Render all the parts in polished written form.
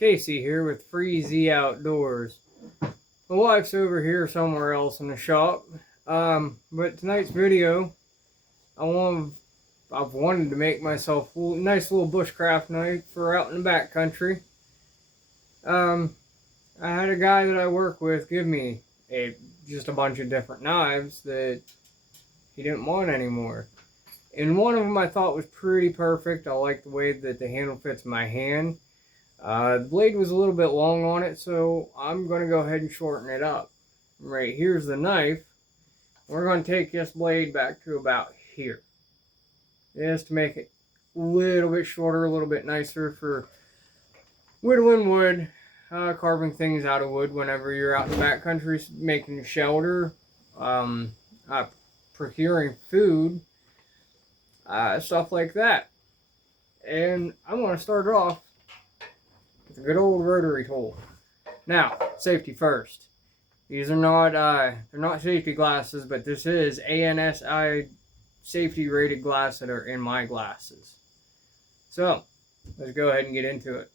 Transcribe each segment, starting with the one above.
Casey here with Freezy Outdoors. My wife's over here somewhere else in the shop. But tonight's video, I've wanted to make myself a nice little bushcraft knife for out in the backcountry. I had a guy that I work with give me just a bunch of different knives that he didn't want anymore. And one of them I thought was pretty perfect. I like the way that the handle fits my hand. The blade was a little bit long on it, so I'm going to go ahead and shorten it up. Right here's the knife. We're going to take this blade back to about here. Just to make it a little bit shorter, a little bit nicer for whittling wood, carving things out of wood whenever you're out in the backcountry making shelter, procuring food, stuff like that. And I'm going to start off with a good old rotary tool. Now, safety first. These are not they're not safety glasses, but this is ANSI safety rated glass that are in my glasses. So, let's go ahead and get into it.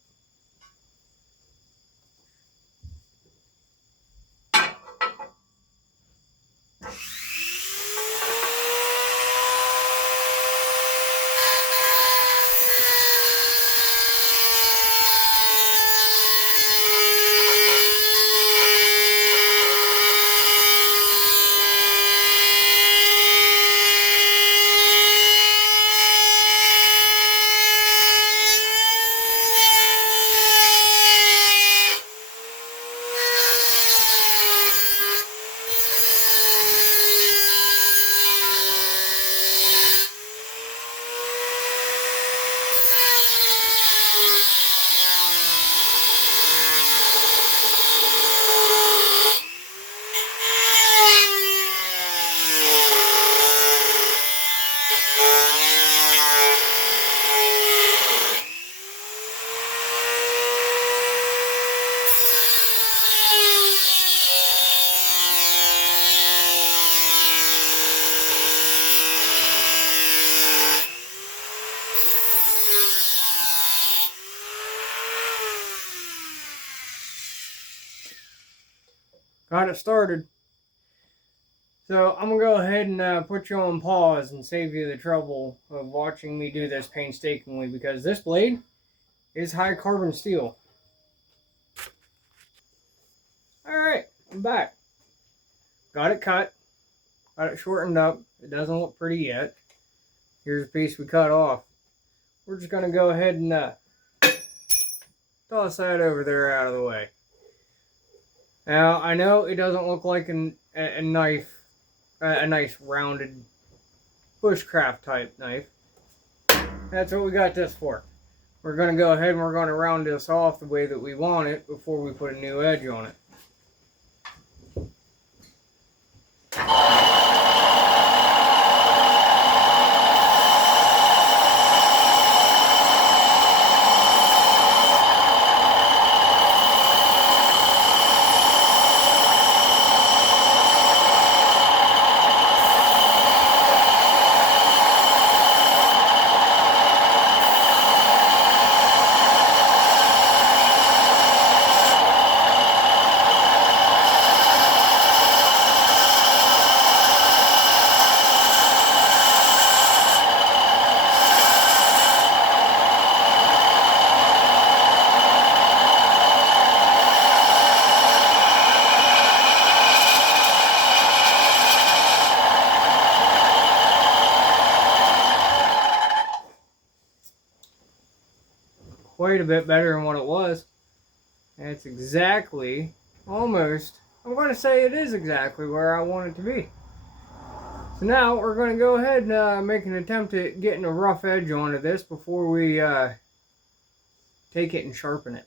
Got it started. So I'm going to go ahead and put you on pause and save you the trouble of watching me do this painstakingly, because this blade is high carbon steel. Alright, I'm back. Got it cut. Got it shortened up. It doesn't look pretty yet. Here's a piece we cut off. We're just going to go ahead and toss that over there out of the way. Now, I know it doesn't look like a knife, a nice rounded bushcraft type knife. That's what we got this for. We're going to go ahead and we're going to round this off the way that we want it before we put a new edge on it. Quite a bit better than what it was. And it's exactly, almost, I'm going to say it is exactly where I want it to be. So now we're going to go ahead and make an attempt at getting a rough edge onto this before we take it and sharpen it.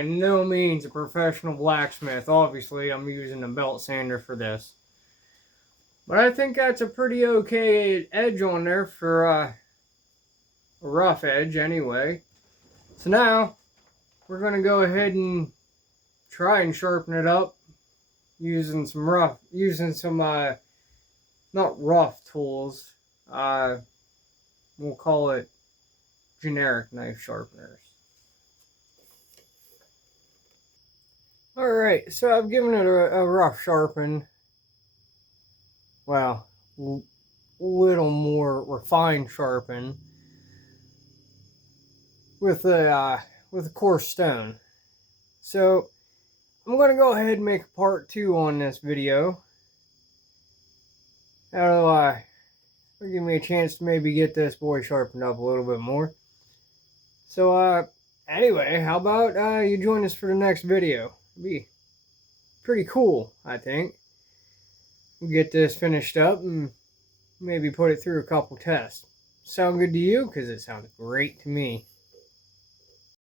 by no means a professional blacksmith. Obviously, I'm using a belt sander for this. But I think that's a pretty okay edge on there for a rough edge anyway. So now, we're going to go ahead and try and sharpen it up using some not rough tools. We'll call it generic knife sharpeners. Alright, so I've given it a rough sharpen. Well, little more refined sharpen with a coarse stone. So I'm going to go ahead and make part 2 on this video. That'll give me a chance to maybe get this boy sharpened up a little bit more. So anyway, how about you join us for the next video? It'd be pretty cool, I think. We'll get this finished up and maybe put it through a couple tests. Sound good to you? Because it sounds great to me.